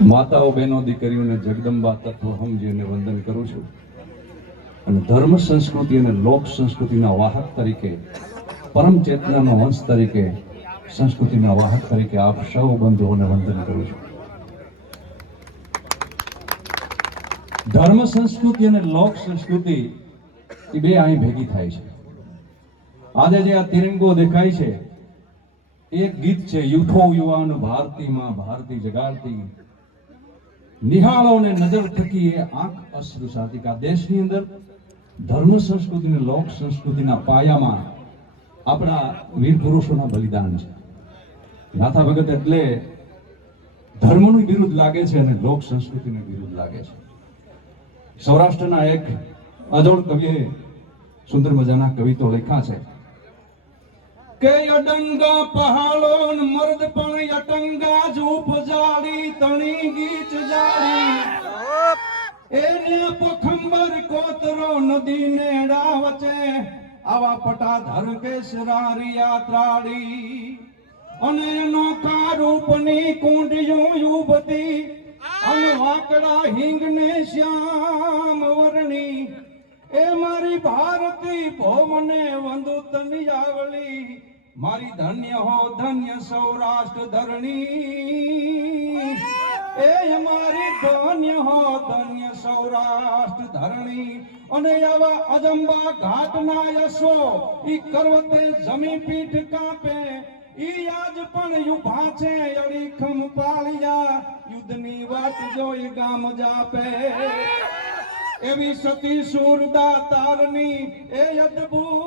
માતાઓ, બહેનો, દીકરીઓને જગદંબા તત્વ સમજીને વંદન કરું છું. અને ધર્મ સંસ્કૃતિ અને લોક સંસ્કૃતિના વાહક તરીકે, પરમ ચેતનાનો વંશ તરીકે, સંસ્કૃતિના વાહક તરીકે આપ સૌ બંધુઓને વંદન કરું છું. ધર્મ સંસ્કૃતિ અને લોક સંસ્કૃતિ એ બે અહીં ભેગી થાય છે. આજે જે આ તિરંગો દેખાય છે એક ગીત છે યુથો યુવાન ભારતીમાં, ભારતી જગાડતી. નિહાળો ને નજર થકી એ આંખ અશ્રુ સાથી કે આ દેશની અંદર ધર્મ સંસ્કૃતિ ને લોક સંસ્કૃતિના પાયામાં આપણા વીર પુરુષોના બલિદાન છે. નાથા ભગત એટલે ધર્મનું વિરુદ્ધ લાગે છે અને લોક સંસ્કૃતિને વિરુદ્ધ લાગે છે. સૌરાષ્ટ્રના એક અજોડ કવિએ સુંદર મજાના કવિતો લખ્યા છે. કે અડંગા પહાડો ન મર્દ પણ અટંગા જ ઉપજાડી, તણી ગીચ જાડી. એને પખંબર કોતરો નદી નેડા વચે આવા પટાધર કેસરારી ત્રાડી અને એનો રૂપની કુંડિયું યુવતી અને વાકડા હિંગને શ્યામ વર્ણી. એ મારી ભારતી ભોમને વંદુ તનિયાવળી મારી ધન્ય હો ધન્ય સૌરાષ્ટ્ર ધરણી. એ મારી ધન્ય હો ધન્ય સૌરાષ્ટ્ર ધરણી. અને આવા અજંબા ઘાટના યશો ઈ કરવતે જમી પીઠ કાપે. ઈ આજ પણ યુભા છે અડીખમ પાળિયા. યુદ્ધની વાત જોઈ ગામ જાપે. એવી સતી સુરદા તારની એ અદ્ભુત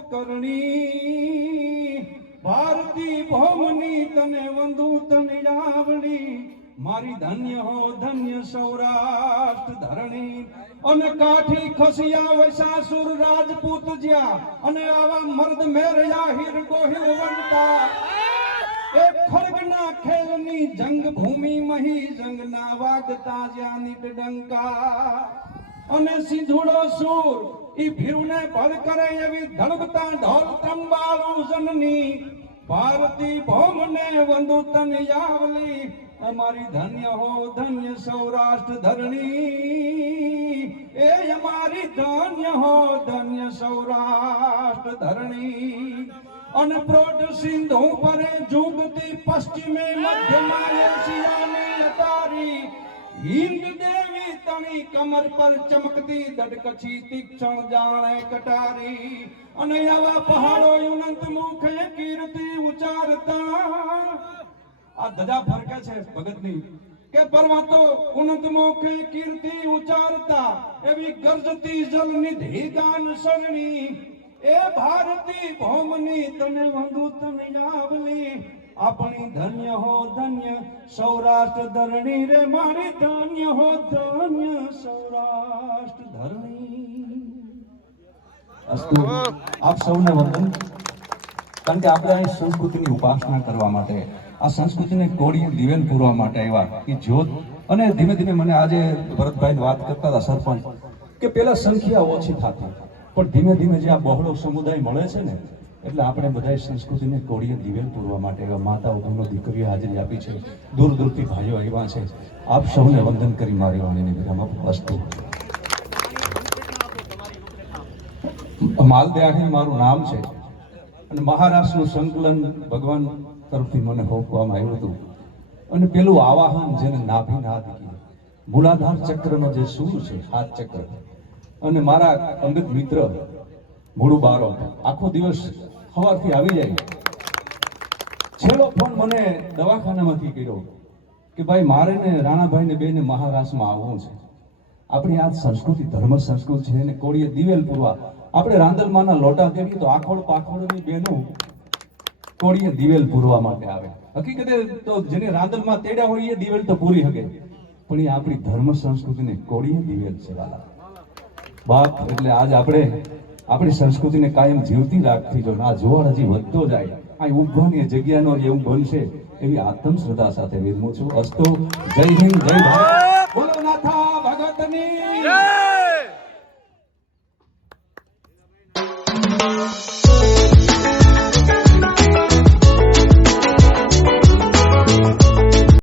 કરણી. ભારતી ભૌમની તને વંદુ તને મારી ધન્ય હો ધન્ય સૌરાષ્ટ્ર ધરણી. અને કાઠી ખસિયા વૈશાસુર રાજપૂત જ્યાં. અને આવા મર્દ મેરયા હીર ગોહિલ વંતા. એ ખડગના ખેલની જંગ ભૂમિ મહી જંગના વાગતા જ્યાં નિડંકા અને સિંધુડો સૂર ઈ ભીરુને ભલ કરે એવી ધડકતા ઢોલ ત્રંબાળું જનની. ભારતી ભોમને વંદુ તન યાવલી. અમારી ધન્ય હો ધન્ય સૌરાષ્ટ્ર ધરણી. એ અમારી ધન્ય હો ધન્ય સૌરાષ્ટ્ર ધરણી. અને પ્રોઢ સિંધુ પરે જુગતી પશ્ચિમે મધ્યમાં એશિયાની અતારી. હિંદ દેવી તણી કમર પર ચમકતી દડકછી તીક્ષણ જાણે કટારી. અને આવા પહાડો અનંત મુખે કીર્તિ ઉચ્ચારતા. આ ધજા ફરકે છે ભગતની કે પર્વતો ઉન્નત મુખે કીર્તિ ઉચ્ચારતા. એવી ગર્જતી જલ નિધિ ગાન શરણી. એ ભારતી ભૌમની તને વંદુ તને આવલી આપણી ધન્ય હો ધન્ય, સૌરાષ્ટ્ર ધરણી રે મારી ધન્ય હો ધન્ય, સૌરાષ્ટ્ર ધરણી. અસ્તુ, આપ સૌને વંદન. કારણ કે આપણે અહીં સંસ્કૃતિની ઉપાસના કરવા માટે, આ સંસ્કૃતિને કોડીએ દિવેલ પૂરવા માટે આવ્યા કે જ્યોત. અને ધીમે ધીમે મને આજે ભરતભાઈ વાત કરતા હતા સરપંચ, કે પેલા સંખ્યા ઓછી થતી. પણ ધીમે ધીમે જે આ બહોળો સમુદાય મળે છે ને એટલે આપણે બધાએ સંસ્કૃતિને કોડીએ દિવેલ પૂરવા માટે. માતા બહેનો દીકરીઓ હાજરી આપી છે. દૂર દૂરથી ભાઈઓ આવ્યા છે. આપ સૌને વંદન કરી મારી વાણીને વિરામ વસ્તુ. માલદે આખી મારું નામ છે. અને મહારાષ્ટ્રનું સંકલન ભગવાન તરફથી મને હોપવામાં આવ્યું હતું. અને પેલું આવાહન જેને નાભિનાદ મૂલાધાર ચક્રનો જે સૂર છે, હાથ ચક્ર. અને મારા અંગત મિત્ર, મૂળું બારો આખો દિવસ સવારથી આવી જાય. છેલ્લો ફોન મને દવાખાનામાંથી કર્યો કે ભાઈ, મારે ને રાણાભાઈ ને બેને મહારાષ્ટ્રમાં આવવું છે. આપણી આ સંસ્કૃતિ, ધર્મ સંસ્કૃતિ છે ને કોળીએ દિવેલ પૂરવા. આપણે રાંદલમાના લોટા દેવી તો આખોડ પાખોડની બેનું કોળીએ દિવેલ પૂરવા માટે આવે. હકીકતે તો જેને રાંદલમાં તેડ્યા હોય એ દિવેલ તો પૂરી શકે પણ એ આપણી ધર્મ સંસ્કૃતિને કોળીએ દિવેલ છે, વાલા. બાપ, એટલે આજ આપણે આપણી સંસ્કૃતિને કાયમ જીવતી રાખવી જો આ જોવાળ હજી વધતો જાય. આ ઉભવાની જગ્યાનો એવું બનશે, એવી આત્મશ્રદ્ધા સાથે વિરમું છું. અસ્તો, જય હિન્દ, જય ભારત. બોલો નાથા ભગતની.